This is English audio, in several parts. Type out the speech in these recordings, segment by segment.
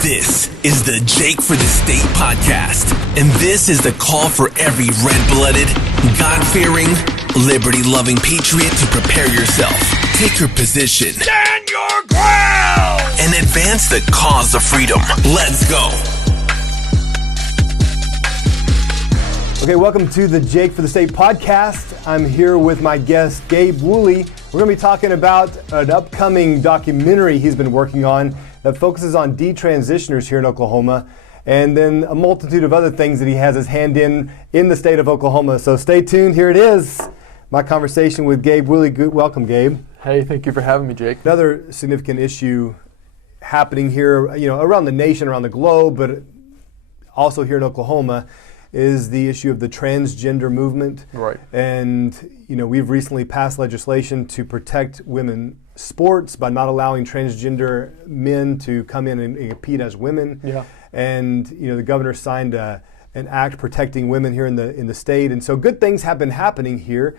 This is the Jake for the State podcast, and this is the call for every red-blooded, God-fearing, liberty-loving patriot to prepare yourself, take your position, stand your ground, and advance the cause of freedom. Let's go. Okay, welcome to the Jake for the State podcast. I'm here with my guest, Gabe Woolley. We're going to be talking about an upcoming documentary he's been working on that focuses on detransitioners here in Oklahoma, and then a multitude of other things that he has his hand in the state of Oklahoma. So stay tuned. Here it is, my conversation with Gabe Woolley. Welcome, Gabe. Hey, thank you for having me, Jake. Another significant issue happening here, around the nation, around the globe, but also here in Oklahoma, is the issue of the transgender movement. Right. And, we've recently passed legislation to protect women's sports by not allowing transgender men to come in and compete as women. Yeah. And, the governor signed an act protecting women here in the state. And so good things have been happening here.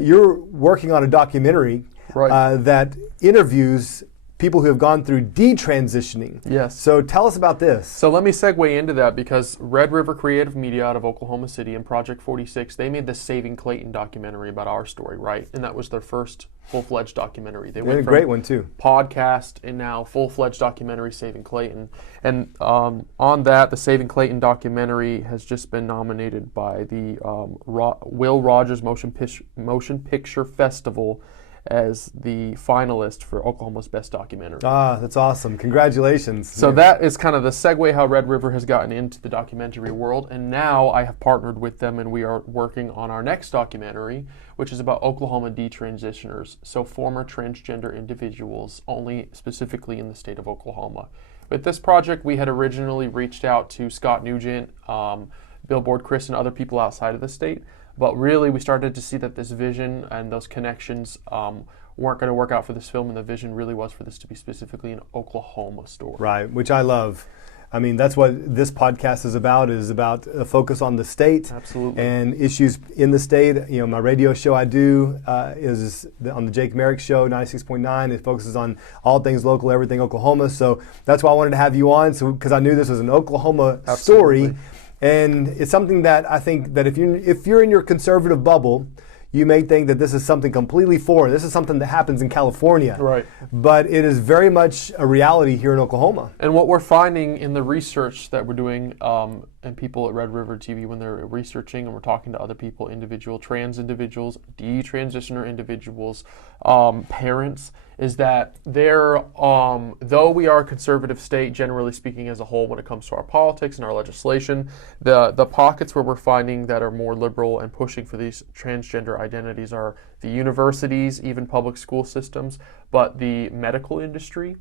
You're working on a documentary that interviews people who have gone through detransitioning. Yes. So tell us about this. So let me segue into that, because Red River Creative Media out of Oklahoma City and Project 46, they made the Saving Clayton documentary about our story, right? And that was their first full-fledged documentary. They went a from great one too. Podcast and now full-fledged documentary, Saving Clayton. And on that, the Saving Clayton documentary has just been nominated by the Will Rogers Motion Picture Festival as the finalist for Oklahoma's Best Documentary. Ah, that's awesome. Congratulations. So that is kind of the segue how Red River has gotten into the documentary world. And now I have partnered with them, and we are working on our next documentary, which is about Oklahoma detransitioners. So former transgender individuals, only specifically in the state of Oklahoma. With this project, we had originally reached out to Scott Nugent, Billboard Chris, and other people outside of the state. But really, we started to see that this vision and those connections weren't going to work out for this film, and the vision really was for this to be specifically an Oklahoma story. Right, which I love. I mean, that's what this podcast is about a focus on the state. Absolutely. And issues in the state. My radio show I do is on the Jake Merrick Show, 96.9. It focuses on all things local, everything Oklahoma. So that's why I wanted to have you on, because I knew this was an Oklahoma story. And it's something that I think that if you're in your conservative bubble, you may think that this is something completely foreign. This is something that happens in California. Right. But it is very much a reality here in Oklahoma. And what we're finding in the research that we're doing, and people at Red River TV, when they're researching and we're talking to other people, trans individuals, detransitioner individuals, parents, is that though we are a conservative state, generally speaking as a whole, when it comes to our politics and our legislation, the pockets where we're finding that are more liberal and pushing for these transgender identities are the universities, even public school systems, but the medical industry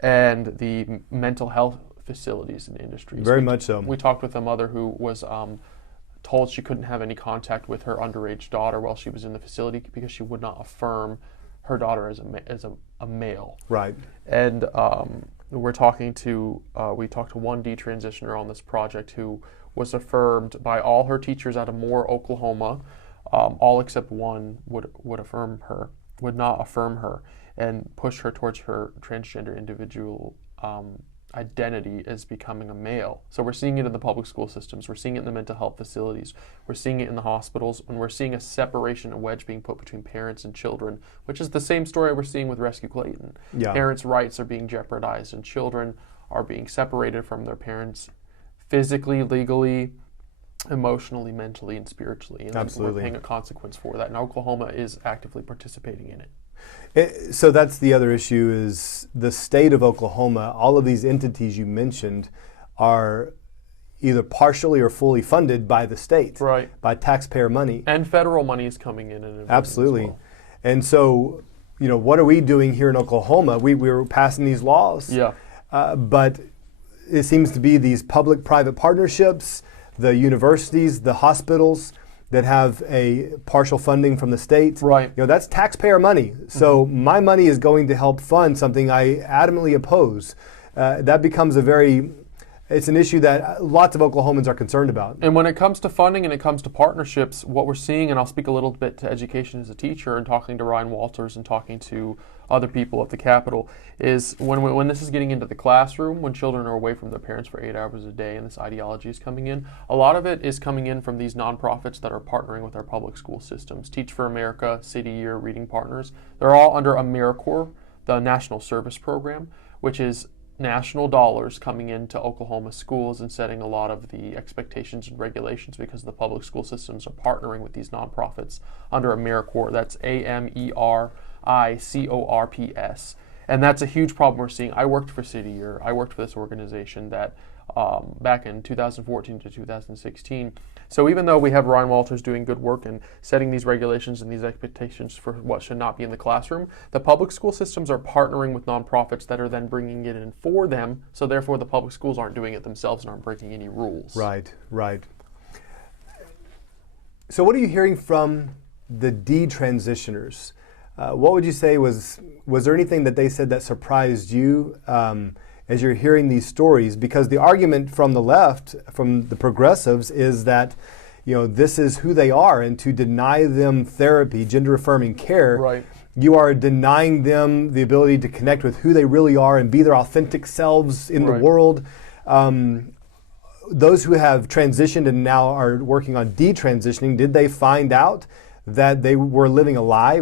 and the mental health facilities and industries. Very much so. We talked with a mother who was told she couldn't have any contact with her underage daughter while she was in the facility because she would not affirm her daughter as a male. Right. And we talked to one detransitioner on this project who was affirmed by all her teachers out of Moore, Oklahoma. All except one would not affirm her and push her towards her transgender individual identity as becoming a male. So we're seeing it in the public school systems, we're seeing it in the mental health facilities, we're seeing it in the hospitals, and we're seeing a separation, a wedge being put between parents and children, which is the same story we're seeing with Rescue Clayton. Yeah. Parents' rights are being jeopardized, and children are being separated from their parents physically, legally, emotionally, mentally, and spiritually. And absolutely. We're paying a consequence for that, and Oklahoma is actively participating in it. So that's the other issue, is the state of Oklahoma. All of these entities you mentioned are either partially or fully funded by the state, right, by taxpayer money. And federal money is coming in. Absolutely. As well. And so, what are we doing here in Oklahoma? We're passing these laws. Yeah. But it seems to be these public-private partnerships, the universities, the hospitals, that have a partial funding from the state. Right. That's taxpayer money. So my money is going to help fund something I adamantly oppose. That becomes a very it's an issue that lots of Oklahomans are concerned about. And when it comes to funding and it comes to partnerships, what we're seeing, and I'll speak a little bit to education as a teacher and talking to Ryan Walters and talking to other people at the Capitol, is when this is getting into the classroom, when children are away from their parents for 8 hours a day and this ideology is coming in, a lot of it is coming in from these nonprofits that are partnering with our public school systems. Teach for America, City Year, Reading Partners, they're all under AmeriCorps, the National Service Program, which is national dollars coming into Oklahoma schools and setting a lot of the expectations and regulations because the public school systems are partnering with these nonprofits under AmeriCorps. That's AMERICORPS. And that's a huge problem we're seeing. I worked for City Year. I worked for this organization that back in 2014 to 2016. So even though we have Ryan Walters doing good work and setting these regulations and these expectations for what should not be in the classroom, the public school systems are partnering with nonprofits that are then bringing it in for them, so therefore the public schools aren't doing it themselves and aren't breaking any rules. Right. So what are you hearing from the detransitioners? What would you say was there anything that they said that surprised you as you're hearing these stories? Because the argument from the left, from the progressives, is that this is who they are, and to deny them therapy, gender affirming care, right, you are denying them the ability to connect with who they really are and be their authentic selves in the world. Those who have transitioned and now are working on detransitioning, did they find out that they were living a lie?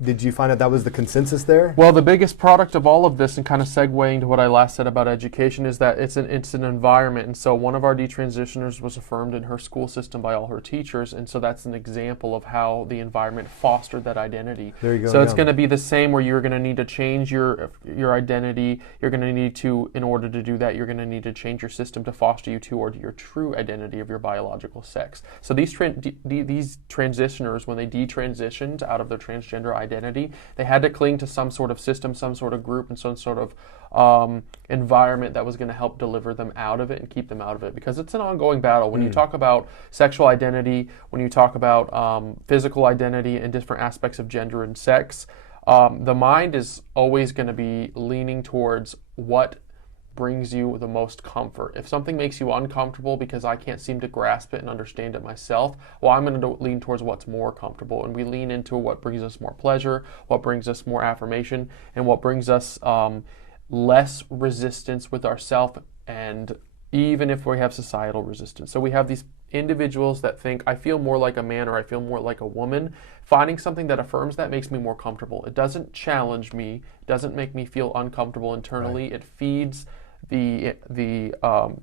Did you find out that was the consensus there? Well, the biggest product of all of this, and kind of segueing to what I last said about education, is that it's an environment. And so one of our detransitioners was affirmed in her school system by all her teachers, and so that's an example of how the environment fostered that identity. There you go. So it's going to be the same, where you're going to need to change your identity. You're going to need to, in order to do that, you're going to need to change your system to foster you toward your true identity of your biological sex. So these transitioners, when they detransitioned out of their transgender identity, they had to cling to some sort of system, some sort of group, and some sort of environment that was going to help deliver them out of it and keep them out of it, because it's an ongoing battle. When you talk about sexual identity, when you talk about physical identity and different aspects of gender and sex, the mind is always going to be leaning towards what brings you the most comfort. If something makes you uncomfortable because I can't seem to grasp it and understand it myself, well, I'm going to lean towards what's more comfortable, and we lean into what brings us more pleasure, what brings us more affirmation, and what brings us less resistance with ourselves, and even if we have societal resistance. So we have these individuals that think, I feel more like a man or I feel more like a woman. Finding something that affirms that makes me more comfortable. It doesn't challenge me, it doesn't make me feel uncomfortable internally. Right. It feeds the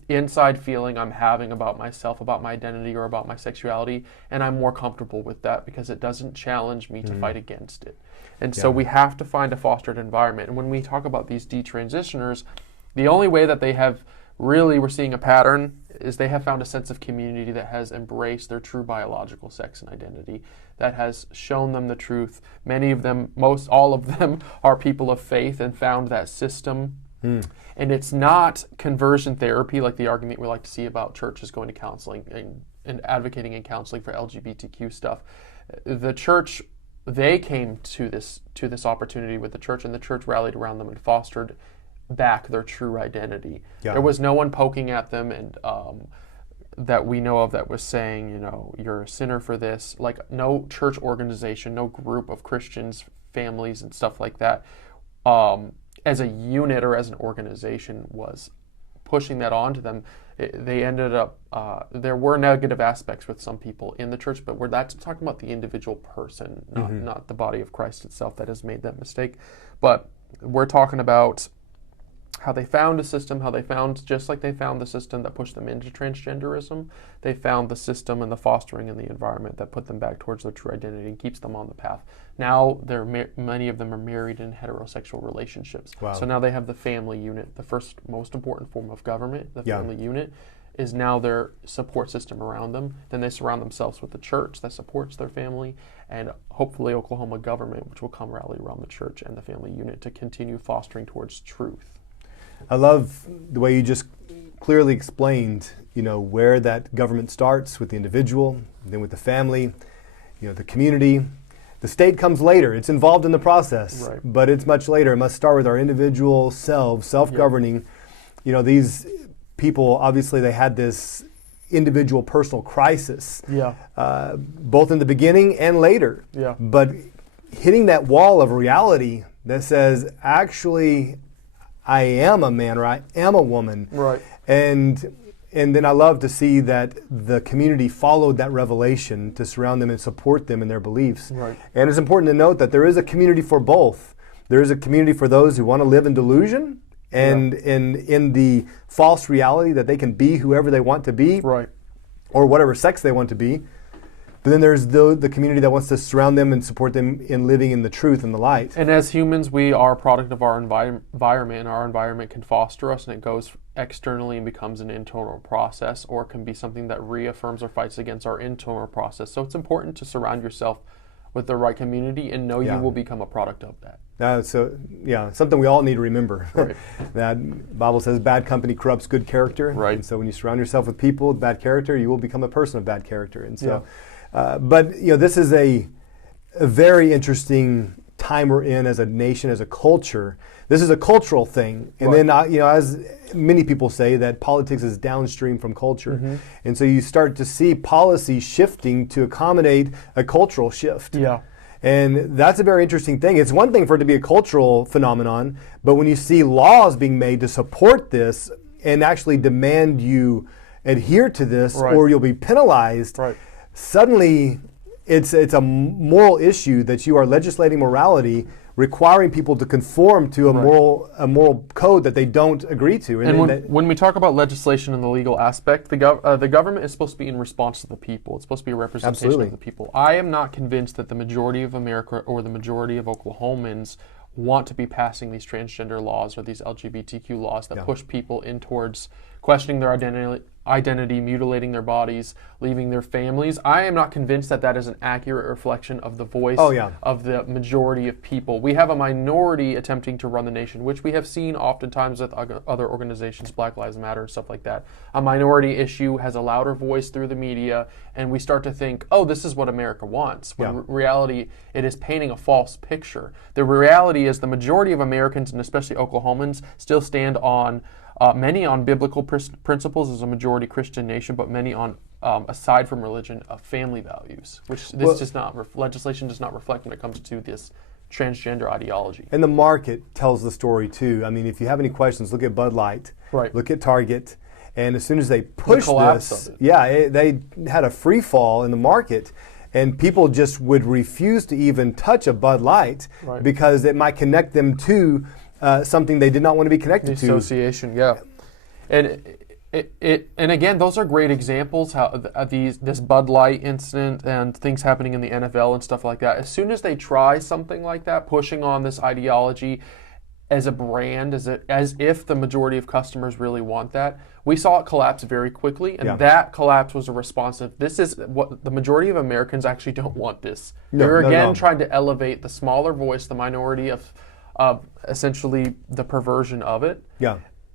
inside feeling I'm having about myself, about my identity, or about my sexuality, and I'm more comfortable with that because it doesn't challenge me to fight against it. And so we have to find a fostered environment. And when we talk about these detransitioners, the only way that they have really, we're seeing a pattern, is they have found a sense of community that has embraced their true biological sex and identity, that has shown them the truth. Many of them, all of them, are people of faith and found that system. And it's not conversion therapy, like the argument we like to see about churches going to counseling and advocating in counseling for LGBTQ stuff. The church, they came to this opportunity with the church, and the church rallied around them and fostered back their true identity. Yeah. There was no one poking at them and that we know of that was saying, you're a sinner for this. Like, no church organization, no group of Christians, families, and stuff like that, as a unit or as an organization, was pushing that onto them. They ended up, there were negative aspects with some people in the church, but that's talking about the individual person, not the body of Christ itself that has made that mistake. But we're talking about how they found a system, just like they found the system that pushed them into transgenderism, they found the system and the fostering and the environment that put them back towards their true identity and keeps them on the path. Now many of them are married in heterosexual relationships. Wow. So now they have the family unit, the first most important form of government, the family unit, is now their support system around them. Then they surround themselves with the church that supports their family, and hopefully Oklahoma government, which will come rally around the church and the family unit to continue fostering towards truth. I love the way you just clearly explained, where that government starts with the individual, then with the family, the community. The state comes later. It's involved in the process, right, but it's much later. It must start with our individual selves, self-governing. These people, obviously they had this individual personal crisis, Yeah. both in the beginning and later. Yeah. But hitting that wall of reality that says, actually, I am a man or I am a woman. Right. And then I love to see that the community followed that revelation to surround them and support them in their beliefs. Right. And it's important to note that there is a community for both. There is a community for those who want to live in delusion and in the false reality that they can be whoever they want to be, Right. or whatever sex they want to be. But then there's the community that wants to surround them and support them in living in the truth and the light. And as humans, we are a product of our environment, and our environment can foster us, and it goes externally and becomes an internal process, or it can be something that reaffirms or fights against our internal process. So it's important to surround yourself with the right community and know you will become a product of that. Something we all need to remember. Right. That Bible says bad company corrupts good character. Right. And so when you surround yourself with people with bad character, you will become a person of bad character. And so, but this is a very interesting time we're in as a nation, as a culture. This is a cultural thing. And then, as many people say, that politics is downstream from culture. Mm-hmm. And so you start to see policy shifting to accommodate a cultural shift. Yeah. And that's a very interesting thing. It's one thing for it to be a cultural phenomenon, but when you see laws being made to support this and actually demand you adhere to this or you'll be penalized, suddenly it's a moral issue that you are legislating morality, requiring people to conform to a moral code that they don't agree to. And when we talk about legislation and the legal aspect, the government is supposed to be in response to the people. It's supposed to be a representation of the people. I am not convinced that the majority of America or the majority of Oklahomans want to be passing these transgender laws or these LGBTQ laws that push people in towards questioning their identity, mutilating their bodies, leaving their families. I am not convinced that that is an accurate reflection of the voice of the majority of people. We have a minority attempting to run the nation, which we have seen oftentimes with other organizations, Black Lives Matter and stuff like that. A minority issue has a louder voice through the media, and we start to think, oh, this is what America wants. When in reality, it is painting a false picture. The reality is the majority of Americans, and especially Oklahomans, still stand on many on biblical principles as a majority Christian nation, but many on, aside from religion, family values, which legislation does not reflect when it comes to this transgender ideology. And the market tells the story too. I mean, if you have any questions, look at Bud Light, look at Target, and as soon as they pushed this, they had a free fall in the market. And people just would refuse to even touch a Bud Light because it might connect them to something they did not want to be connected to. Association, and again, those are great examples how this Bud Light incident and things happening in the NFL and stuff like that. As soon as they try something like that, pushing on this ideology as a brand, as if the majority of customers really want that, we saw it collapse very quickly, and that collapse was a response of, this is what the majority of Americans actually don't want this. They're again trying to elevate the smaller voice, the minority of essentially the perversion of it,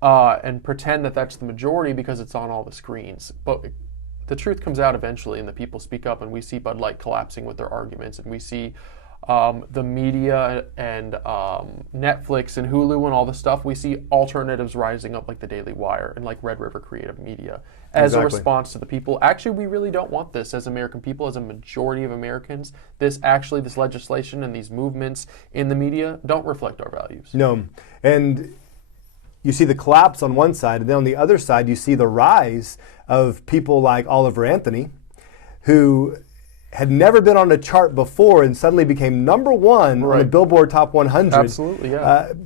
and pretend that that's the majority because it's on all the screens. But the truth comes out eventually, and the people speak up, and we see Bud Light collapsing with their arguments, and we see the media and Netflix and Hulu and all the stuff. We see alternatives rising up like the Daily Wire and like Red River Creative Media as a response to the people. Actually, we really don't want this as American people, as a majority of Americans. This legislation and these movements in the media don't reflect our values. No, and you see the collapse on one side, and then on the other side, you see the rise of people like Oliver Anthony, who had never been on a chart before and suddenly became number one on the Billboard Top 100. Absolutely,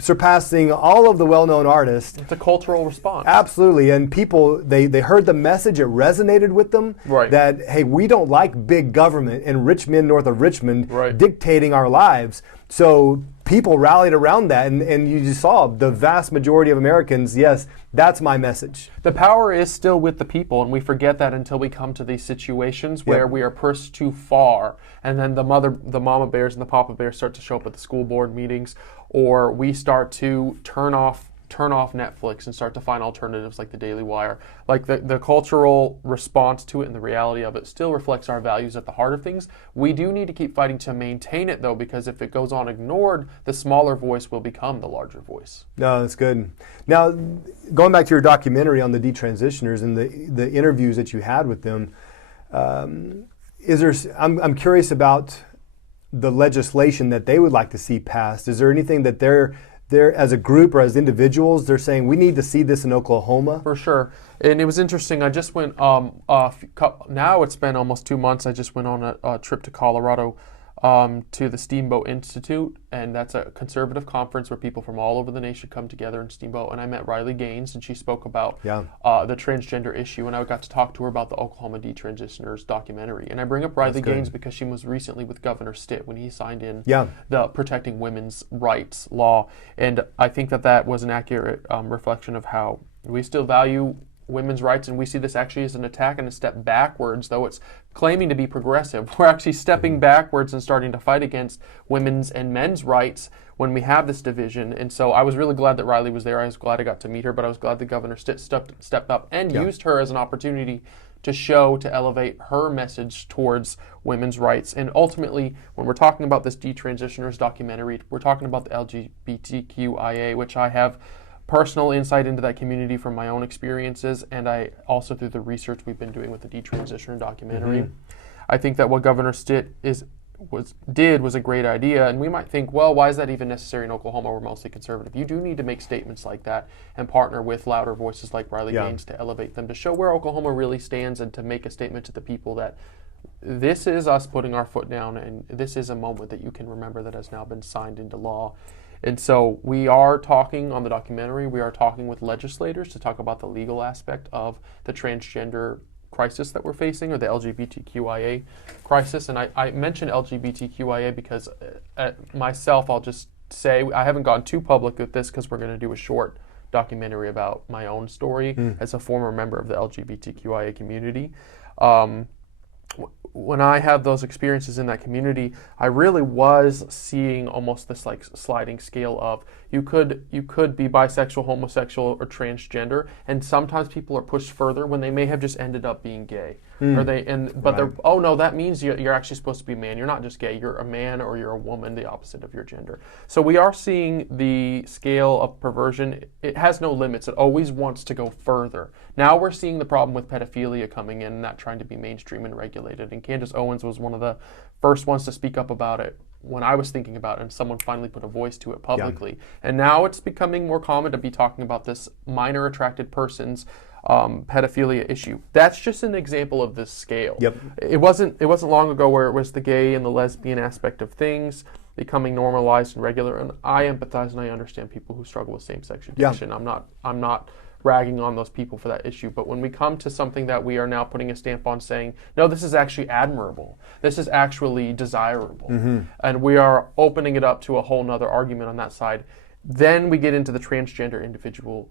surpassing all of the well-known artists. It's a cultural response. Absolutely, and people, they heard the message, it resonated with them, that, hey, we don't like big government and rich men north of Richmond dictating our lives. So people rallied around that, and you just saw the vast majority of Americans, yes, that's my message. The power is still with the people, and we forget that until we come to these situations where we are pushed too far, and then the mama bears and the papa bears start to show up at the school board meetings, or we start to turn off turn off Netflix and start to find alternatives like the Daily Wire. Like the cultural response to it and the reality of it still reflects our values at the heart of things. We do need to keep fighting to maintain it, though, because if it goes on ignored, the smaller voice will become the larger voice. No, that's good. Now, going back to your documentary on the detransitioners and the interviews that you had with them, I'm curious about the legislation that they would like to see passed. Is there anything that they're as a group or as individuals, they're saying we need to see this in Oklahoma? For sure. And it was interesting. I just went, now it's been almost 2 months. I just went on a trip to Colorado to the Steamboat Institute, and that's a conservative conference where people from all over the nation come together in Steamboat. And I met Riley Gaines, and she spoke about the transgender issue, and I got to talk to her about the Oklahoma Detransitioners documentary. And I bring up Riley Gaines because she was recently with Governor Stitt when he signed in the Protecting Women's Rights law, and I think that was an accurate reflection of how we still value women's rights, and we see this actually as an attack and a step backwards, though it's claiming to be progressive. We're actually stepping backwards and starting to fight against women's and men's rights when we have this division. And so I was really glad that Riley was there. I was glad I got to meet her, but I was glad that Governor Stitt stepped up and used her as an opportunity to elevate her message towards women's rights. And ultimately, when we're talking about this Detransitioners documentary, we're talking about the LGBTQIA, which I have personal insight into that community from my own experiences, and I also through the research we've been doing with the Detransitioner documentary. I think that what Governor Stitt did was a great idea, and we might think, well, why is that even necessary in Oklahoma? We're mostly conservative. You do need to make statements like that and partner with louder voices like Riley Gaines to elevate them, to show where Oklahoma really stands, and to make a statement to the people that this is us putting our foot down, and this is a moment that you can remember that has now been signed into law. And so we are talking on the documentary, we are talking with legislators to talk about the legal aspect of the transgender crisis that we're facing, or the LGBTQIA crisis. And I mentioned LGBTQIA because myself, I'll just say, I haven't gone too public with this because we're going to do a short documentary about my own story as a former member of the LGBTQIA community. When I had those experiences in that community, I really was seeing almost this like sliding scale of you could be bisexual, homosexual, or transgender, and sometimes people are pushed further when they may have just ended up being gay. They're oh no, that means you're actually supposed to be a man. You're not just gay. You're a man or you're a woman, the opposite of your gender. So we are seeing the scale of perversion. It has no limits. It always wants to go further. Now we're seeing the problem with pedophilia coming in and not trying to be mainstream and regulated. And Candace Owens was one of the first ones to speak up about it when I was thinking about it, and someone finally put a voice to it publicly. And now it's becoming more common to be talking about this minor attracted person's pedophilia issue. That's just an example of this scale. It wasn't long ago where it was the gay and the lesbian aspect of things becoming normalized and regular. And I empathize and I understand people who struggle with same-sex addiction. I'm not ragging on those people for that issue. But when we come to something that we are now putting a stamp on saying, no, this is actually admirable, this is actually desirable, and we are opening it up to a whole nother argument on that side, then we get into the transgender individual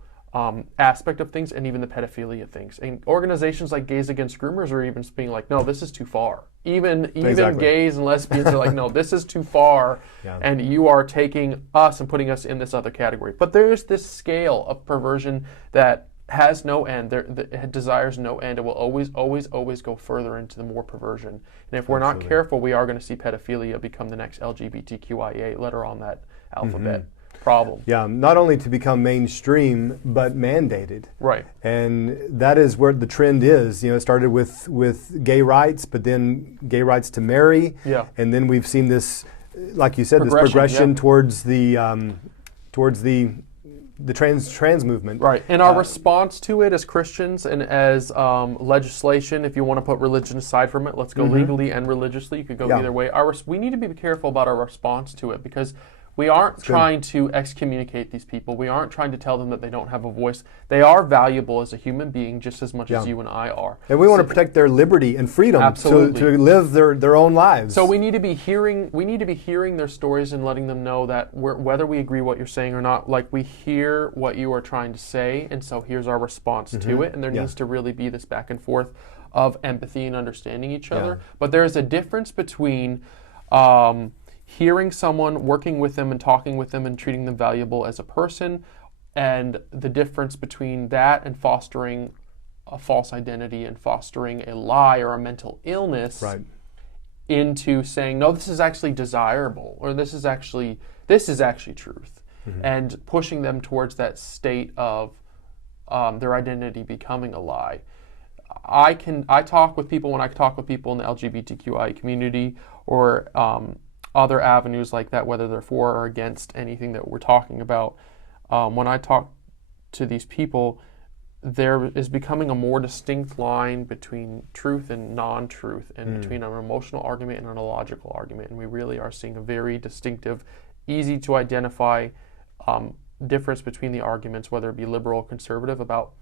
aspect of things, and even the pedophilia things. And organizations like Gays Against Groomers are even being like, no, this is too far. Even gays and lesbians are like, no, this is too far, and you are taking us and putting us in this other category. But there's this scale of perversion that has no end. It desires no end. It will always go further into the more perversion. And if we're not careful, we are going to see pedophilia become the next LGBTQIA letter on that alphabet. Problem. Not only to become mainstream, but mandated. Right. And that is where the trend is. You know, it started with gay rights, but then gay rights to marry. And then we've seen this, like you said, this progression towards the trans movement. Right. And our response to it as Christians and as legislation, if you want to put religion aside from it, let's go legally and religiously. You could go either way. We need to be careful about our response to it, because we aren't trying to excommunicate these people. We aren't trying to tell them that they don't have a voice. They are valuable as a human being just as much as you and I are. And we want to protect their liberty and freedom to live their own lives. So we need to be hearing their stories and letting them know that whether we agree what you're saying or not, like, we hear what you are trying to say, and so here's our response to it. And there needs to really be this back and forth of empathy and understanding each other. But there is a difference between hearing someone, working with them and talking with them and treating them valuable as a person, And the difference between that and fostering a false identity and fostering a lie or a mental illness into saying, no, this is actually desirable, or this is actually truth, and pushing them towards that state of their identity becoming a lie. I talk with people when I talk with people in the LGBTQI community or other avenues like that, whether they're for or against anything that we're talking about. When I talk to these people, there is becoming a more distinct line between truth and non-truth, and between an emotional argument and a logical argument. And we really are seeing a very distinctive, easy to identify difference between the arguments, whether it be liberal or conservative, about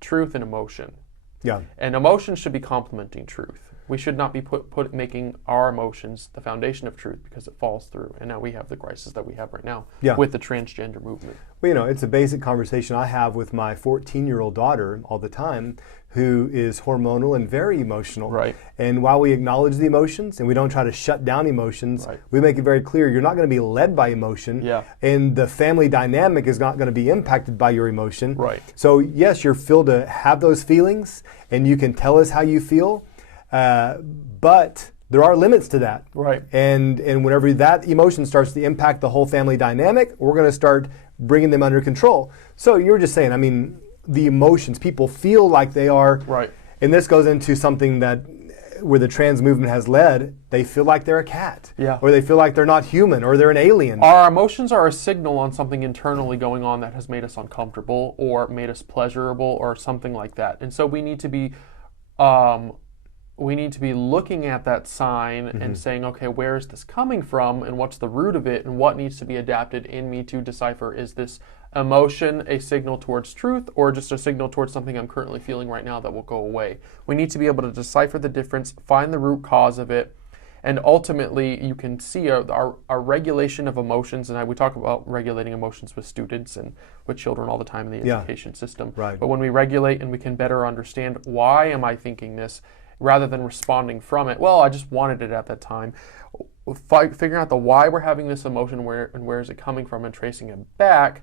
truth and emotion. Yeah. And emotion should be complementing truth. We should not be making our emotions the foundation of truth, because it falls through. And now we have the crisis that we have right now with the transgender movement. Well, it's a basic conversation I have with my 14-year-old daughter all the time, who is hormonal and very emotional. Right. And while we acknowledge the emotions and we don't try to shut down emotions, we make it very clear you're not going to be led by emotion. Yeah. And the family dynamic is not going to be impacted by your emotion. Right. So yes, you're free to have those feelings and you can tell us how you feel. But there are limits to that. Right. And whenever that emotion starts to impact the whole family dynamic, we're going to start bringing them under control. So you're just saying, the emotions, people feel like they are. Right. And this goes into something that where the trans movement has led, they feel like they're a cat. Yeah. Or they feel like they're not human, or they're an alien. Our emotions are a signal on something internally going on that has made us uncomfortable or made us pleasurable or something like that. And so we need to be looking at that sign and saying, okay, where is this coming from, and what's the root of it, and what needs to be adapted in me to decipher, is this emotion a signal towards truth or just a signal towards something I'm currently feeling right now that will go away? We need to be able to decipher the difference, find the root cause of it, and ultimately you can see our regulation of emotions. And we talk about regulating emotions with students and with children all the time in the education system. Right. But when we regulate and we can better understand, why am I thinking this, rather than responding from it, well, I just wanted it at that time. Figuring out the why we're having this emotion, where is it coming from, and tracing it back,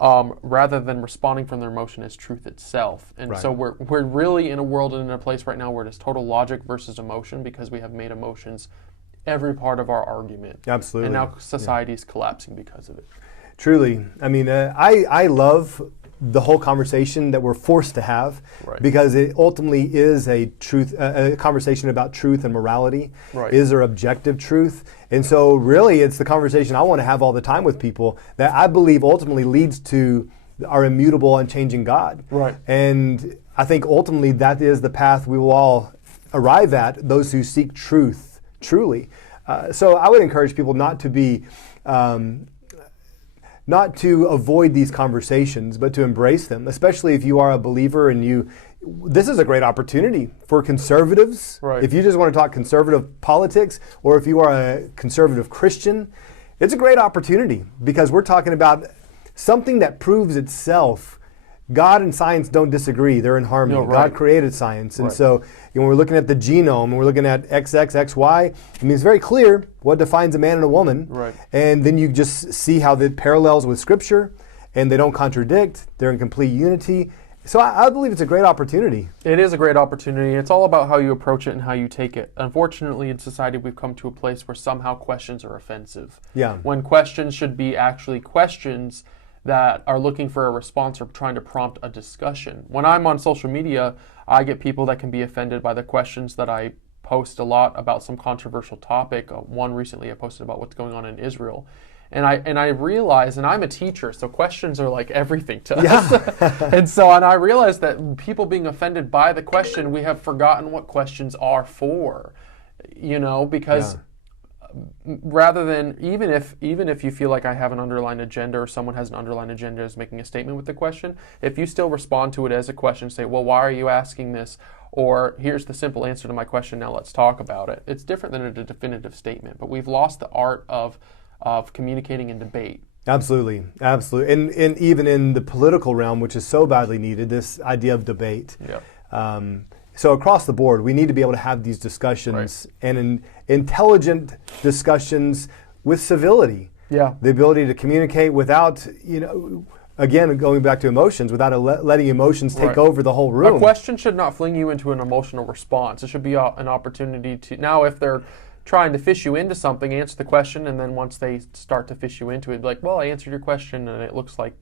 rather than responding from their emotion as truth itself. And so we're really in a world and in a place right now where it is total logic versus emotion, because we have made emotions every part of our argument. Absolutely. And now society is collapsing because of it. Truly. I love the whole conversation that we're forced to have, because it ultimately is a conversation about truth and morality. Is there objective truth? And so really it's the conversation I want to have all the time with people that I believe ultimately leads to our immutable, unchanging God. And I think ultimately that is the path we will all arrive at, those who seek truth truly. So I would encourage people not to avoid these conversations, but to embrace them, especially if you are a believer and this is a great opportunity for conservatives. If you just want to talk conservative politics, or if you are a conservative Christian, it's a great opportunity, because we're talking about something that proves itself. God and science don't disagree. They're in harmony. God created science. And so when we're looking at the genome and we're looking at XXXY, it's very clear what defines a man and a woman. And then you just see how that parallels with Scripture, and they don't contradict. They're in complete unity. So I believe it's a great opportunity. It is a great opportunity. It's all about how you approach it and how you take it. Unfortunately, in society, we've come to a place where somehow questions are offensive. When questions should be actually questions that are looking for a response or trying to prompt a discussion. When I'm on social media, I get people that can be offended by the questions that I post a lot about some controversial topic. One recently I posted about what's going on in Israel. And I realize, and I'm a teacher, so questions are like everything to us. And I realize that people being offended by the question, we have forgotten what questions are for. Because rather than, even if you feel like I have an underlying agenda, or someone has an underlying agenda is making a statement with the question, if you still respond to it as a question, say, well, why are you asking this? Or here's the simple answer to my question, now let's talk about it. It's different than a definitive statement, but we've lost the art of communicating in debate. Absolutely. And even in the political realm, which is so badly needed, this idea of debate. So across the board, we need to be able to have these discussions and intelligent discussions with civility. The ability to communicate without, again, going back to emotions, without letting emotions take over the whole room. A question should not fling you into an emotional response. It should be an opportunity to, now if they're trying to fish you into something, answer the question, and then once they start to fish you into it, be like, well, I answered your question, and it looks like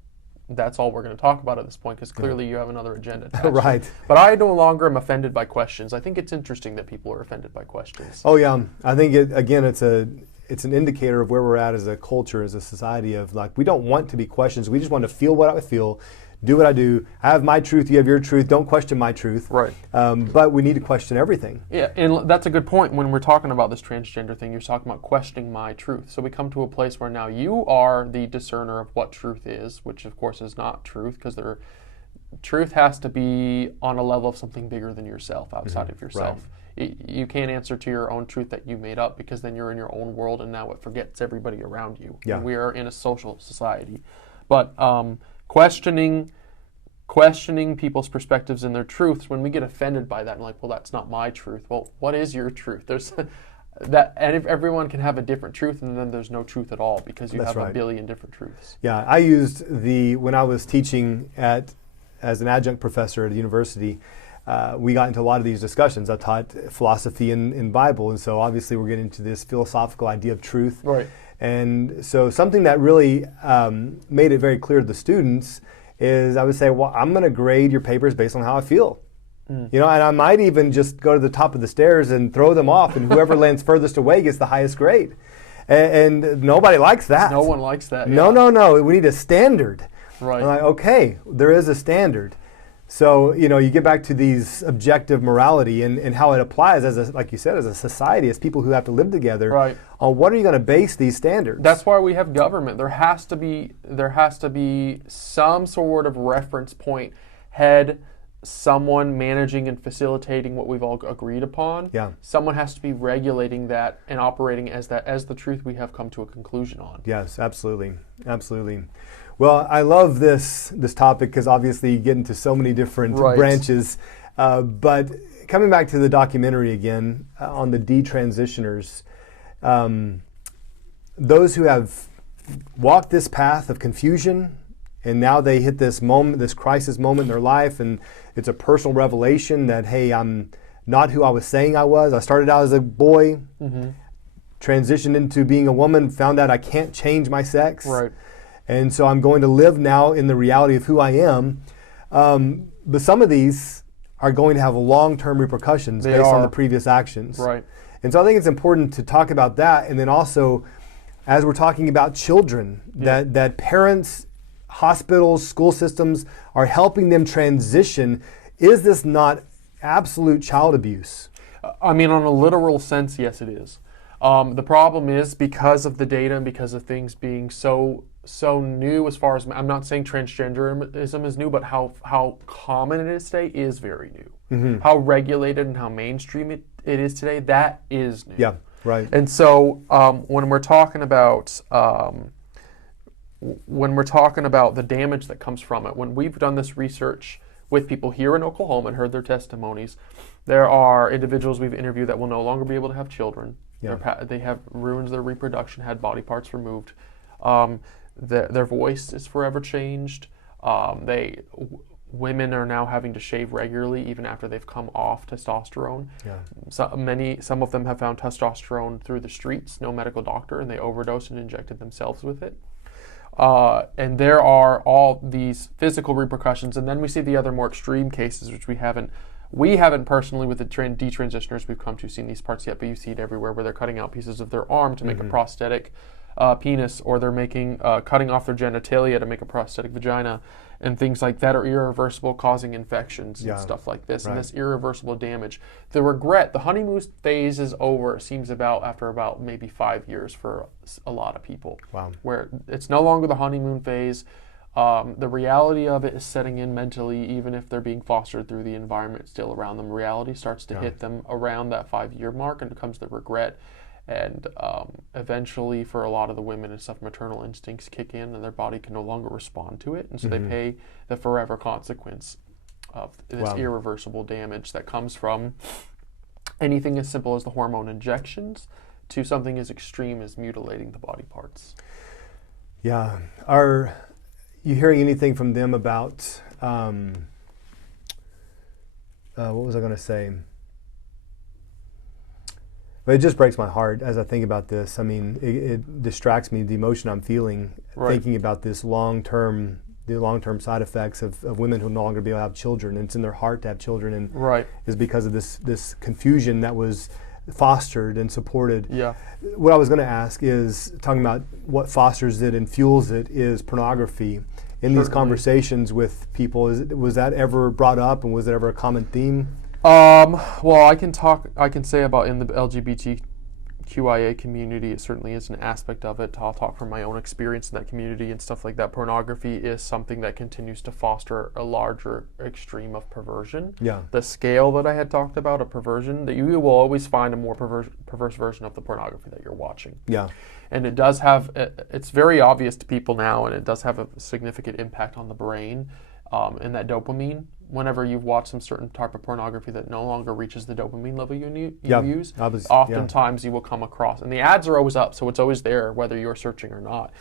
that's all we're going to talk about at this point, because clearly you have another agenda. Right. But I no longer am offended by questions. I think it's interesting that people are offended by questions. Oh yeah, I think it's an indicator of where we're at as a culture, as a society, of like, we don't want to be questions. We just want to feel what I feel, do what I do. I have my truth, you have your truth. Don't question my truth. Right. But we need to question everything. Yeah, and that's a good point. When we're talking about this transgender thing, you're talking about questioning my truth. So we come to a place where now you are the discerner of what truth is, which of course is not truth, because truth has to be on a level of something bigger than yourself, outside of yourself. Right. You can't answer to your own truth that you made up, because then you're in your own world and now it forgets everybody around you. Yeah. And we are in a social society. But questioning people's perspectives and their truths, when we get offended by that and like, well, that's not my truth. Well, what is your truth? There's that, and if everyone can have a different truth, and then there's no truth at all, because you have a billion different truths. Yeah, I used when I was teaching as an adjunct professor at a university, we got into a lot of these discussions. I taught philosophy in Bible, and so obviously we're getting into this philosophical idea of truth. Right. And so something that really made it very clear to the students is I would say, well, I'm going to grade your papers based on how I feel. You know, and I might even just go to the top of the stairs and throw them off, and whoever lands furthest away gets the highest grade. And nobody likes that. No one likes that. No. We need a standard. Right. I'm like, okay, there is a standard. So, you know, you get back to these objective morality and how it applies like you said, as a society, as people who have to live together. Right. On what are you going to base these standards? That's why we have government. There has to be some sort of reference point, head, someone managing and facilitating what we've all agreed upon. Yeah. Someone has to be regulating that and operating as the truth we have come to a conclusion on. Yes, absolutely. Absolutely. Well, I love this topic because obviously you get into so many different branches. But coming back to the documentary again, on the detransitioners, those who have walked this path of confusion, and now they hit this moment, this crisis moment in their life, and it's a personal revelation that, hey, I'm not who I was saying I was. I started out as a boy, transitioned into being a woman, found out I can't change my sex. Right. And so I'm going to live now in the reality of who I am. But some of these are going to have long-term repercussions based on the previous actions. Right. And so I think it's important to talk about that. And then also, as we're talking about children, that parents, hospitals, school systems are helping them transition. Is this not absolute child abuse? I mean, on a literal sense, yes, it is. The problem is, because of the data and because of things being so new, as far as, I'm not saying transgenderism is new, but how common it is today is very new. How regulated and how mainstream it is today, that is new. Yeah, right. And so when we're talking about the damage that comes from it, when we've done this research with people here in Oklahoma and heard their testimonies, there are individuals we've interviewed that will no longer be able to have children. Yeah. They have ruined their reproduction, had body parts removed. Their voice is forever changed. Women are now having to shave regularly even after they've come off testosterone. Yeah. Some of them have found testosterone through the streets, no medical doctor, and they overdosed and injected themselves with it. And there are all these physical repercussions, and then we see the other more extreme cases, which we haven't personally with the detransitioners we've come to seen these parts yet, but you see it everywhere, where they're cutting out pieces of their arm to make a prosthetic penis, or they're cutting off their genitalia to make a prosthetic vagina, and things like that are irreversible, causing infections and stuff like this, and this irreversible damage. The honeymoon phase is over, it seems, after about maybe 5 years for a lot of people. Wow. Where it's no longer the honeymoon phase. The reality of it is setting in mentally, even if they're being fostered through the environment still around them. Reality starts to hit them around that 5-year mark, and becomes the regret. And eventually, for a lot of the women and stuff, maternal instincts kick in, and their body can no longer respond to it. And so they pay the forever consequence of this irreversible damage that comes from anything as simple as the hormone injections to something as extreme as mutilating the body parts. Yeah. you hearing anything from them about, what was I going to say? But it just breaks my heart as I think about this. I mean, it distracts me, the emotion I'm feeling, thinking about this the long-term side effects of women who no longer be able to have children. And it's in their heart to have children, and is because of this confusion that was fostered and supported. Yeah. What I was going to ask is, talking about what fosters it and fuels it, is pornography. In these conversations with people, was that ever brought up, and was it ever a common theme? Well, I can say about in the LGBTQIA community, it certainly is an aspect of it. I'll talk from my own experience in that community and stuff like that. Pornography is something that continues to foster a larger extreme of perversion. Yeah. The scale that I had talked about of perversion, that you will always find a more perverse version of the pornography that you're watching. Yeah. And it does have, it's very obvious to people now, and it does have a significant impact on the brain and that dopamine. Whenever you've watched some certain type of pornography that no longer reaches the dopamine level you use, oftentimes you will come across, and the ads are always up, so it's always there whether you're searching or not,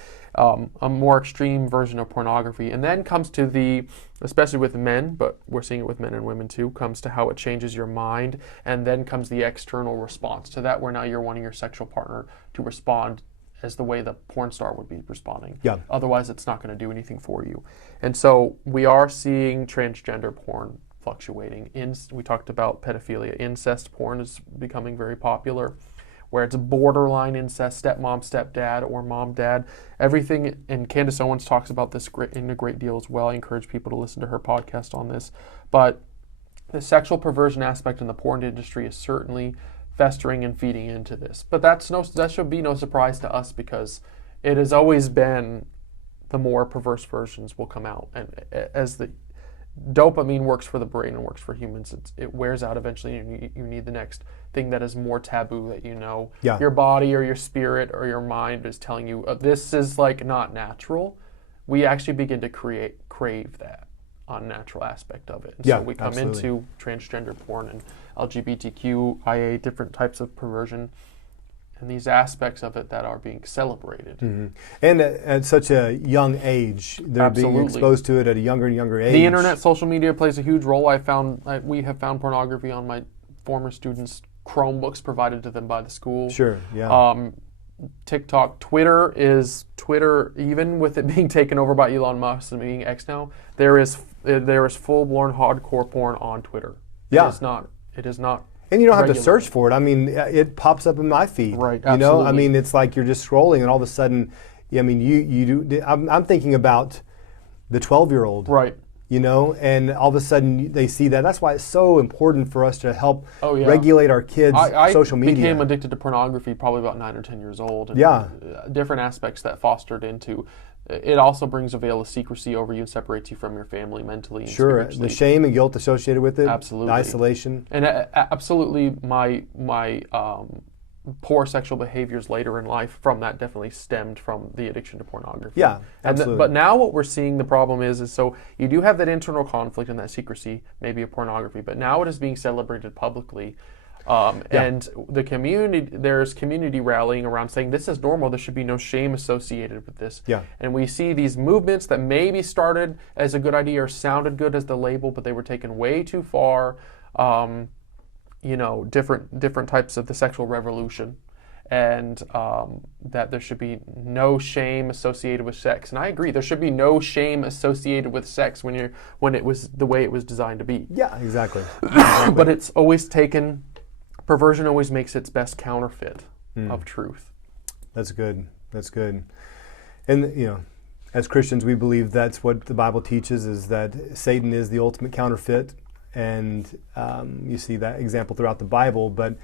a more extreme version of pornography. And then comes to especially with men, but we're seeing it with men and women too, comes to how it changes your mind, and then comes the external response to that, where now you're wanting your sexual partner to respond as the way the porn star would be responding. Yeah. Otherwise, it's not going to do anything for you. And so we are seeing transgender porn fluctuating. We talked about pedophilia. Incest porn is becoming very popular, where it's borderline incest, stepmom, stepdad, or mom, dad. Everything, and Candace Owens talks about this in a great deal as well. I encourage people to listen to her podcast on this. But the sexual perversion aspect in the porn industry is certainly festering and feeding into this. But that should be no surprise to us, because it has always been the more perverse versions will come out. And as the dopamine works for the brain and works for humans, it wears out eventually, and you need the next thing that is more taboo, that your body or your spirit or your mind is telling you, this is like not natural. We actually begin to crave that unnatural aspect of it. And so we come into transgender porn and LGBTQIA, different types of perversion, and these aspects of it that are being celebrated. Mm-hmm. And at such a young age, they're being exposed to it at a younger and younger age. The internet, social media plays a huge role. We have found pornography on my former students' Chromebooks provided to them by the school. Sure, yeah. TikTok, Twitter, even with it being taken over by Elon Musk and being X now, there is full-blown hardcore porn on Twitter. Yeah. It is not. And you don't have to search for it. I mean, it pops up in my feed. Right, absolutely. absolutely. I mean, it's like you're just scrolling, and all of a sudden, I mean, you do. I'm thinking about the 12-year-old. Right. And all of a sudden they see that. That's why it's so important for us to help regulate our kids' social media. I became addicted to pornography probably about 9 or 10 years old. And different aspects that fostered into. It also brings a veil of secrecy over you and separates you from your family mentally and spiritually. The shame and guilt associated with it. Absolutely. The isolation. And absolutely my poor sexual behaviors later in life from that definitely stemmed from the addiction to pornography. Yeah, absolutely. But now what we're seeing, the problem is so you do have that internal conflict and that secrecy, maybe of pornography, but now it is being celebrated publicly. And the community, there's community rallying around saying this is normal, there should be no shame associated with this. Yeah. And we see these movements that maybe started as a good idea or sounded good as the label, but they were taken way too far. Different types of the sexual revolution, and that there should be no shame associated with sex. And I agree, there should be no shame associated with sex when it was the way it was designed to be. Yeah, exactly. But it's always taken. Perversion always makes its best counterfeit of truth. That's good. That's good. And as Christians, we believe that's what the Bible teaches, is that Satan is the ultimate counterfeit. And you see that example throughout the Bible. But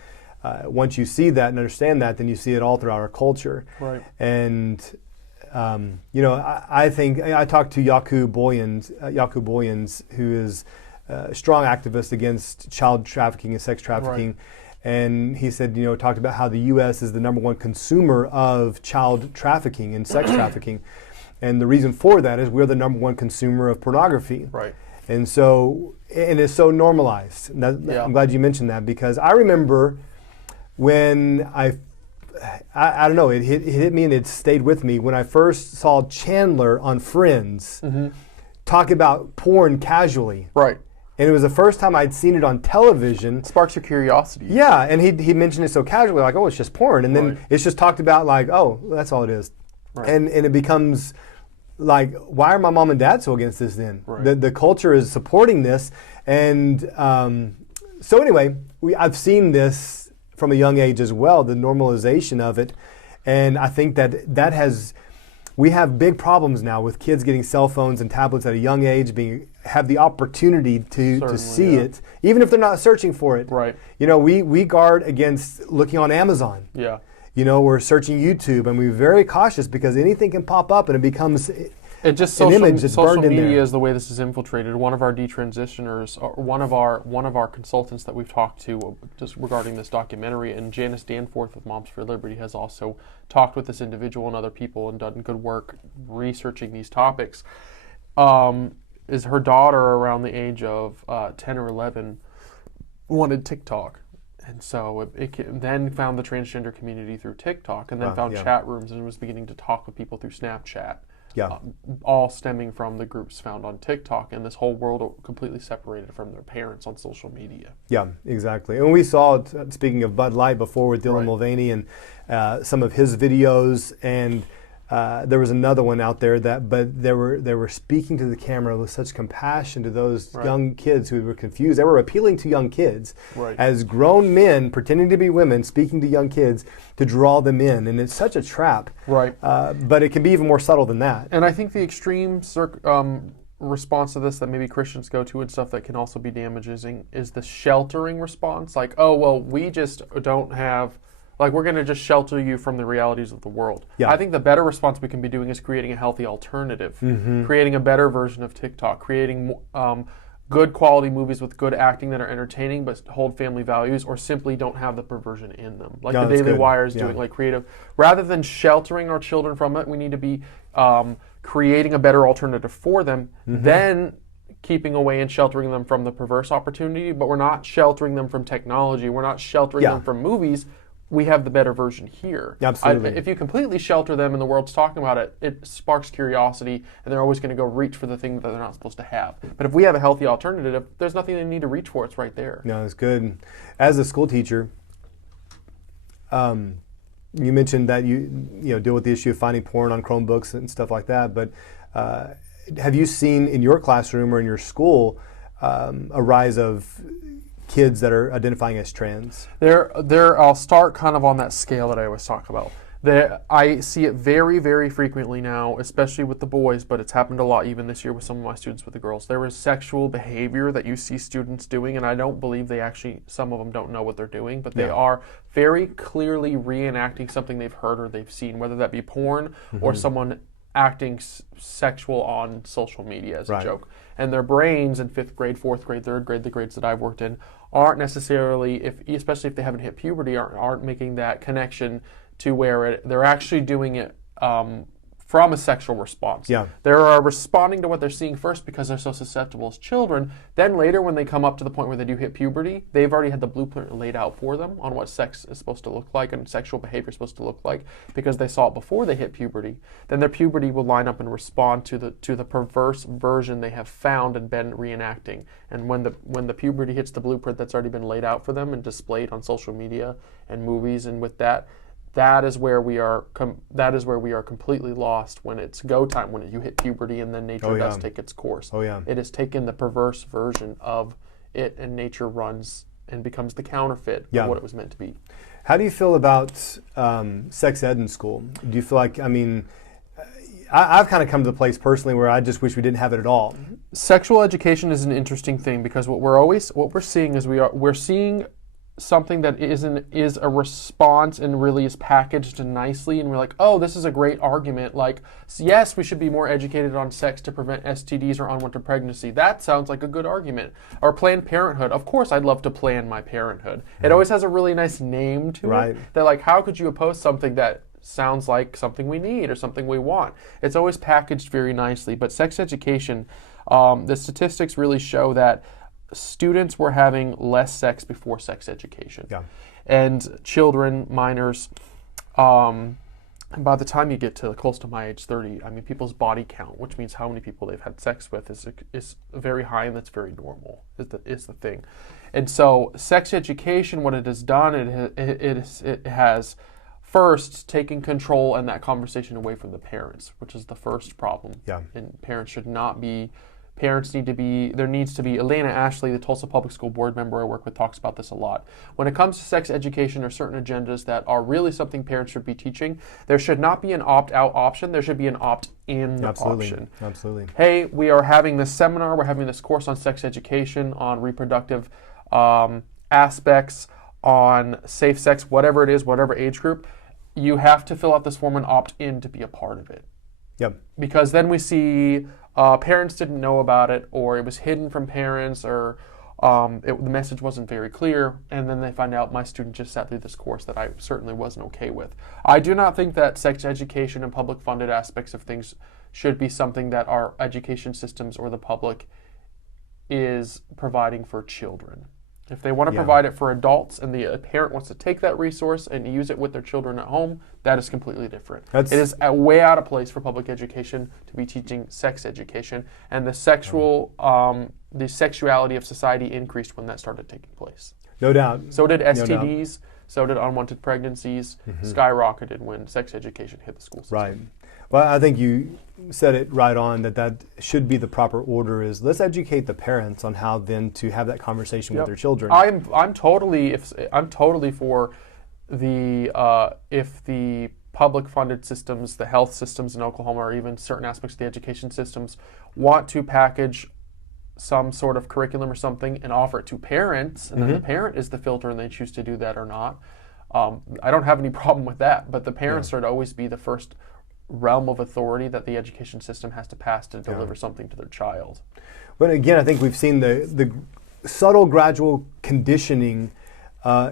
once you see that and understand that, then you see it all throughout our culture. Right. And I think I talked to Yaku Boyens, who is a strong activist against child trafficking and sex trafficking. Right. And he said, talked about how the U.S. is the number one consumer of child trafficking and sex trafficking. And the reason for that is we're the number one consumer of pornography. Right. And so, and it's so normalized. I'm glad you mentioned that, because I remember when I I don't know, it hit me and it stayed with me when I first saw Chandler on Friends talk about porn casually. Right. And it was the first time I'd seen it on television. Sparks your curiosity. Yeah, and he mentioned it so casually, like, oh, it's just porn. And then it's just talked about like, oh, that's all it is. Right. And it becomes like, why are my mom and dad so against this then? Right. The culture is supporting this. And so anyway, I've seen this from a young age as well, the normalization of it. And I think we have big problems now with kids getting cell phones and tablets at a young age, have the opportunity to see it, even if they're not searching for it. Right. You know, we guard against looking on Amazon. Yeah. You know, we're searching YouTube, and we're very cautious because anything can pop up and it becomes It just an image that's social burned in media there. is the way this is infiltrated. One of our detransitioners, or one of our consultants that we've talked to just regarding this documentary, and Janice Danforth of Moms for Liberty has also talked with this individual and other people and done good work researching these topics. Is her daughter around the age of 10 or 11 wanted TikTok. And so then found the transgender community through TikTok, and then found chat rooms and was beginning to talk with people through Snapchat. Yeah. All stemming from the groups found on TikTok, and this whole world completely separated from their parents on social media. Yeah, exactly. And we saw it, speaking of Bud Light before, with Dylan Mulvaney and some of his videos, and there was another one out there but they were speaking to the camera with such compassion to those young kids who were confused. They were appealing to young kids as grown men pretending to be women, speaking to young kids to draw them in, and it's such a trap. Right. But it can be even more subtle than that. And I think the extreme response to this that maybe Christians go to and stuff that can also be damaging is the sheltering response. Like, oh, well, we just don't have... Like, we're going to just shelter you from the realities of the world. Yeah. I think the better response we can be doing is creating a healthy alternative, creating a better version of TikTok, creating good quality movies with good acting that are entertaining but hold family values, or simply don't have the perversion in them. Like the Daily Wire is doing, like creative. Rather than sheltering our children from it, we need to be creating a better alternative for them, then keeping away and sheltering them from the perverse opportunity. But we're not sheltering them from technology. We're not sheltering them from movies. We have the better version here. Absolutely. If you completely shelter them and the world's talking about it, it sparks curiosity, and they're always going to go reach for the thing that they're not supposed to have. But if we have a healthy alternative, there's nothing they need to reach for. It's right there. No, it's good. As a school teacher, you mentioned that you deal with the issue of finding porn on Chromebooks and stuff like that. But have you seen in your classroom or in your school a rise of kids that are identifying as trans? I'll start kind of on that scale that I always talk about. I see it very, very frequently now, especially with the boys, but it's happened a lot even this year with some of my students with the girls. There is sexual behavior that you see students doing, and I don't believe some of them don't know what they're doing, but they are very clearly reenacting something they've heard or they've seen, whether that be porn or someone acting sexual on social media as a joke. And their brains in 5th grade, 4th grade, 3rd grade, the grades that I've worked in, aren't necessarily, especially if they haven't hit puberty, aren't making that connection to where they're actually doing it from a sexual response. Yeah. They're responding to what they're seeing first because they're so susceptible as children. Then later, when they come up to the point where they do hit puberty, they've already had the blueprint laid out for them on what sex is supposed to look like and sexual behavior is supposed to look like because they saw it before they hit puberty. Then their puberty will line up and respond to the perverse version they have found and been reenacting. And when the puberty hits the blueprint that's already been laid out for them and displayed on social media and movies, and with that is where we are completely lost when it's go time, when you hit puberty and then nature does take its course. It has taken the perverse version of it, and nature runs and becomes the counterfeit of what it was meant to be. How do you feel about sex ed in school? Do you feel like, I've kind of come to the place personally where I just wish we didn't have it at all. Sexual education is an interesting thing because what we're seeing is we're seeing something that is a response and really is packaged nicely, and we're like, oh, this is a great argument. Like, yes, we should be more educated on sex to prevent STDs or unwanted pregnancy. That sounds like a good argument. Or Planned Parenthood. Of course, I'd love to plan my parenthood. It always has a really nice name to it. That, like, how could you oppose something that sounds like something we need or something we want? It's always packaged very nicely. But sex education, the statistics really show that students were having less sex before sex education. And children, minors, And by the time you get to close to my age, 30, I mean, people's body count, which means how many people they've had sex with, is very high, and that's very normal, is the thing. And so sex education, what it has done, it has first taken control and that conversation away from the parents, which is the first problem. Yeah. And there needs to be, Elena Ashley, the Tulsa Public School board member I work with, talks about this a lot. When it comes to sex education, there are certain agendas that are really something parents should be teaching. There should not be an opt-out option. There should be an opt-in option. Absolutely. Hey, we are having this seminar, we're having this course on sex education, on reproductive aspects, on safe sex, whatever it is, whatever age group. You have to fill out this form and opt in to be a part of it. Yep. Because then we see parents didn't know about it, or it was hidden from parents, or the message wasn't very clear, and then they find out my student just sat through this course that I certainly wasn't okay with. I do not think that sex education and public funded aspects of things should be something that our education systems or the public is providing for children. If they want to provide it for adults and the parent wants to take that resource and use it with their children at home, that is completely different. It is way out of place for public education to be teaching sex education, and the sexuality of society increased when that started taking place. No doubt. So did STDs, so did unwanted pregnancies, skyrocketed when sex education hit the school system. Right. Well, I think you said it right on, that should be the proper order, is let's educate the parents on how then to have that conversation with their children. I'm totally for the if the public funded systems, the health systems in Oklahoma, or even certain aspects of the education systems want to package some sort of curriculum or something and offer it to parents, and then the parent is the filter and they choose to do that or not. I don't have any problem with that, but the parents should always be the first realm of authority that the education system has to pass to deliver something to their child. But again, I think we've seen the subtle, gradual conditioning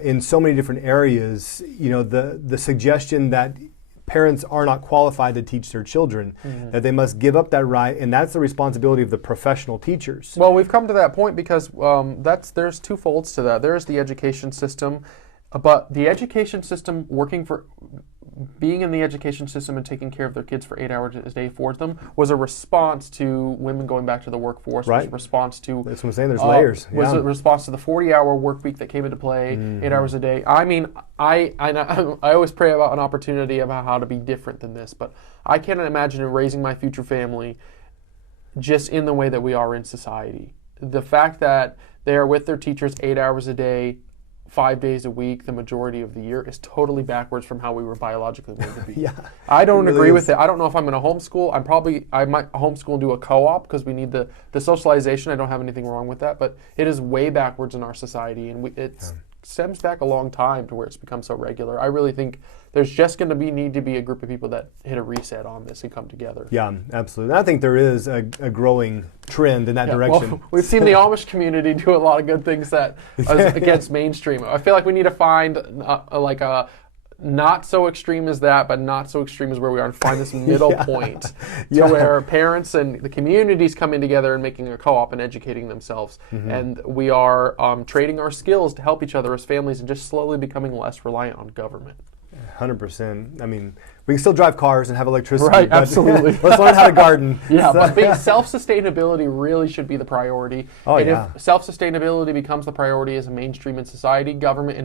in so many different areas. You know, the suggestion that parents are not qualified to teach their children, that they must give up that right, and that's the responsibility of the professional teachers. Well, we've come to that point because there's two folds to that. There's the education system, but the education system being in the education system and taking care of their kids for 8 hours a day for them was a response to women going back to the workworkforce. Right. Was a response to, that's what I'm saying, there's layers. Was a response to the 40-hour work week that came into play, 8 hours a day. I mean, I always pray about an opportunity about how to be different than this, but I can't imagine raising my future family just in the way that we are in society. The fact that they are with their teachers 8 hours a day, 5 days a week, the majority of the year, is totally backwards from how we were biologically made to be. I don't agree with it. I don't know if I'm going to homeschool. I might homeschool and do a co-op because we need the socialization. I don't have anything wrong with that, but it is way backwards in our society, and it stems back a long time to where it's become so regular. I really think there's just going to need to be a group of people that hit a reset on this and come together. Yeah, absolutely. I think there is a growing trend in that direction. Well, we've seen the Amish community do a lot of good things that against mainstream. I feel like we need to find like a not so extreme as that, but not so extreme as where we are, and find this middle point to where parents and the communities coming together and making a co-op and educating themselves. And we are trading our skills to help each other as families and just slowly becoming less reliant on government. 100%. I mean, we can still drive cars and have electricity. Right, absolutely. Let's learn how to garden. But self-sustainability really should be the priority. If self-sustainability becomes the priority as a mainstream in society, government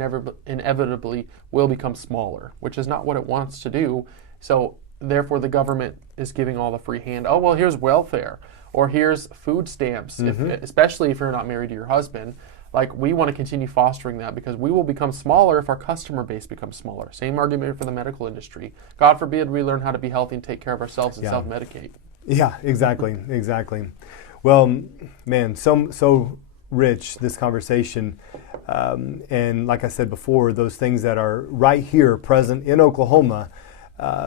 inevitably will become smaller, which is not what it wants to do. So therefore, the government is giving all the free hand. Oh, well, here's welfare, or here's food stamps, especially if you're not married to your husband. Like, we want to continue fostering that because we will become smaller if our customer base becomes smaller. Same argument for the medical industry. God forbid we learn how to be healthy and take care of ourselves and self-medicate. Yeah, exactly. Well, man, so rich, this conversation. And like I said before, those things that are right here, present in Oklahoma,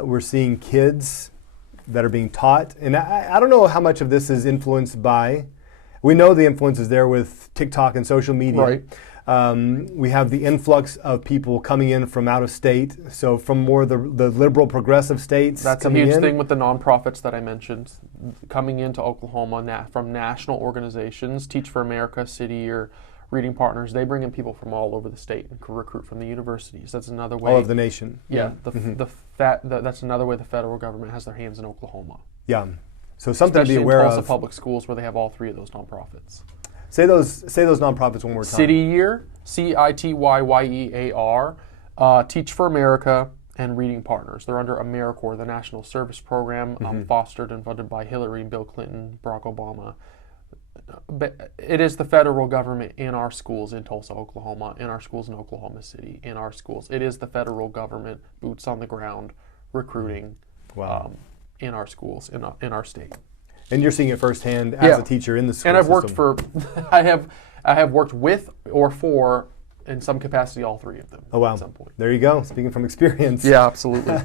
we're seeing kids that are being taught. And I don't know how much of this is influenced by, we know the influence is there with TikTok and social media. Right. We have the influx of people coming in from out of state, so from more the liberal progressive states. That's a huge thing with the nonprofits that I mentioned, coming into Oklahoma from national organizations, Teach for America, City Year, Reading Partners, they bring in people from all over the state and recruit from the universities. That's another way. All of the nation. Yeah, that's another way the federal government has their hands in Oklahoma. Yeah. So something Especially to be aware in Tulsa of. public schools where they have all three of those nonprofits. Say those nonprofits one more time. City Year, CITYYEAR, Teach for America, and Reading Partners. They're under AmeriCorps, the National Service Program, fostered and funded by Hillary, Bill Clinton, Barack Obama. But it is the federal government in our schools in Tulsa, Oklahoma, in our schools in Oklahoma City, in our schools. It is the federal government, boots on the ground, recruiting in our schools, in our state. And you're seeing it firsthand as a teacher in the school And I've system. worked I have worked with or for, in some capacity, all three of them at some point. There you go, speaking from experience. Yeah, absolutely.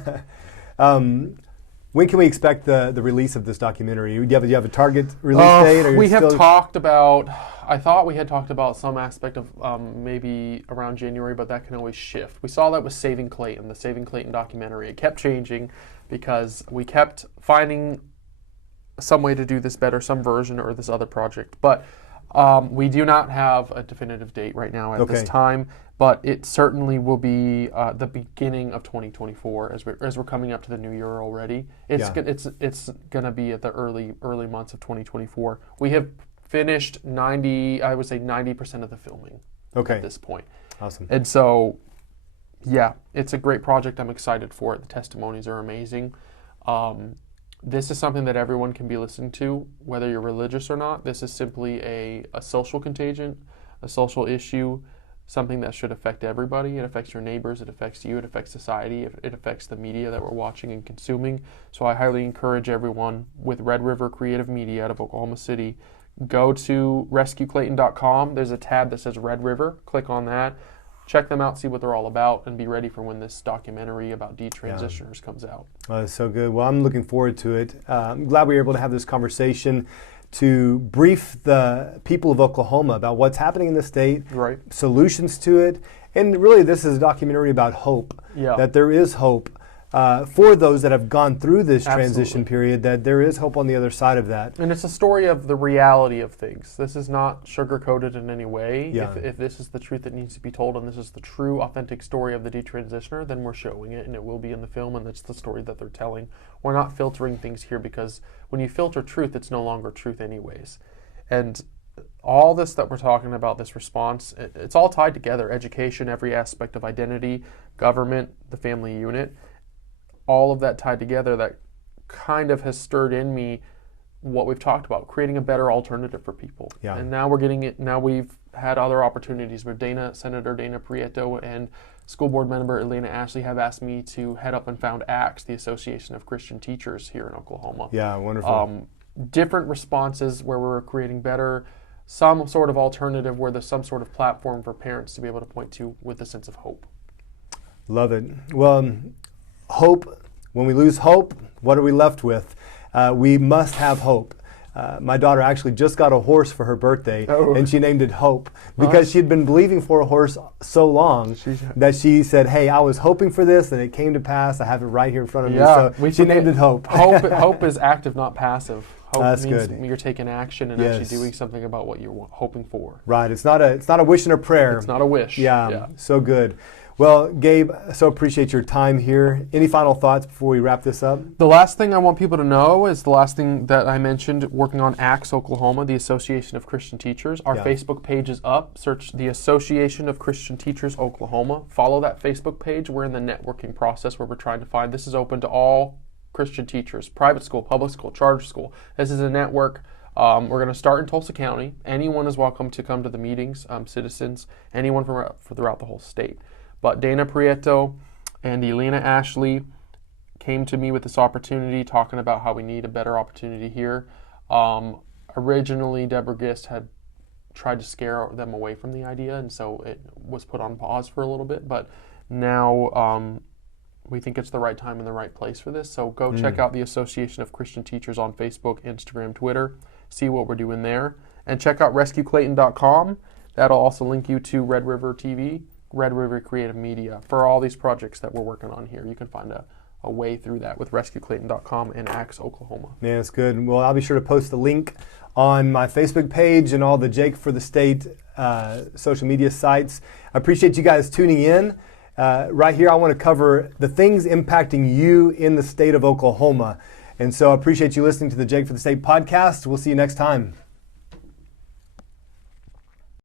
When can we expect the release of this documentary? Do you have a target release date? We have talked about, I thought we had talked about some aspect of maybe around January, but that can always shift. We saw that with Saving Clayton, the Saving Clayton documentary. It kept changing because we kept finding some way to do this better, some version or this other project. But we do not have a definitive date right now at this time, but it certainly will be the beginning of 2024 as we're coming up to the new year already. It's going to be at the early months of 2024. We have finished 90% of the filming at this point. Awesome. And so, yeah, it's a great project. I'm excited for it. The testimonies are amazing. This is something that everyone can be listening to, whether you're religious or not. This is simply a social contagion, a social issue, something that should affect everybody. It affects your neighbors, it affects you, it affects society, it affects the media that we're watching and consuming. So I highly encourage everyone with Red River Creative Media out of Oklahoma City, go to rescueclayton.com. There's a tab that says Red River. Click on that. Check them out, see what they're all about, and be ready for when this documentary about detransitioners comes out. That's so good. Well, I'm looking forward to it. I'm glad we were able to have this conversation to brief the people of Oklahoma about what's happening in the state, solutions to it, and really this is a documentary about hope, that there is hope for those that have gone through this transition period, that there is hope on the other side of that. And it's a story of the reality of things. This is not sugar-coated in any way. If this is the truth that needs to be told and this is the true, authentic story of the detransitioner, then we're showing it and it will be in the film, and that's the story that they're telling. We're not filtering things here because when you filter truth, it's no longer truth anyways. And all this that we're talking about, this response, it's all tied together. Education, every aspect of identity, government, the family unit, all of that tied together, that kind of has stirred in me what we've talked about, creating a better alternative for people. And now we're getting it. Now we've had other opportunities where Senator Dana Prieto and school board member Elena Ashley have asked me to head up and found ACTS, the Association of Christian Teachers here in Oklahoma. Yeah, wonderful. Different responses where we're creating better, some sort of alternative where there's some sort of platform for parents to be able to point to with a sense of hope. Love it. Well, hope, when we lose hope, what are we left with? We must have hope. My daughter actually just got a horse for her birthday, and she named it Hope because she had been believing for a horse so long that she said, hey, I was hoping for this, and it came to pass. I have it right here in front of me. So she named it Hope. Hope is active, not passive. Hope That's means good. You're taking action and actually doing something about what you're hoping for. Right. It's not a wish and a prayer. It's not a wish. Yeah. So good. Well, Gabe, so appreciate your time here. Any final thoughts before we wrap this up? The last thing I want people to know is the last thing that I mentioned, working on ACTS Oklahoma, the Association of Christian Teachers. Our Facebook page is up. Search the Association of Christian Teachers Oklahoma. Follow that Facebook page. We're in the networking process where we're trying to find, this is open to all Christian teachers, private school, public school, charter school. This is a network. We're going to start in Tulsa County. Anyone is welcome to come to the meetings, citizens, anyone from throughout the whole state. But Dana Prieto and Elena Ashley came to me with this opportunity, talking about how we need a better opportunity here. Originally, Deborah Gist had tried to scare them away from the idea, and so it was put on pause for a little bit. But now we think it's the right time and the right place for this. So go check out the Association of Christian Teachers on Facebook, Instagram, Twitter. See what we're doing there. And check out rescueclayton.com. That'll also link you to Red River TV, Red River Creative Media. For all these projects that we're working on here, you can find a way through that with rescueclayton.com and ACTS Oklahoma. Man, it's good. Well, I'll be sure to post the link on my Facebook page and all the Jake for the State social media sites. I appreciate you guys tuning in. Right here, I want to cover the things impacting you in the state of Oklahoma. And so I appreciate you listening to the Jake for the State podcast. We'll see you next time.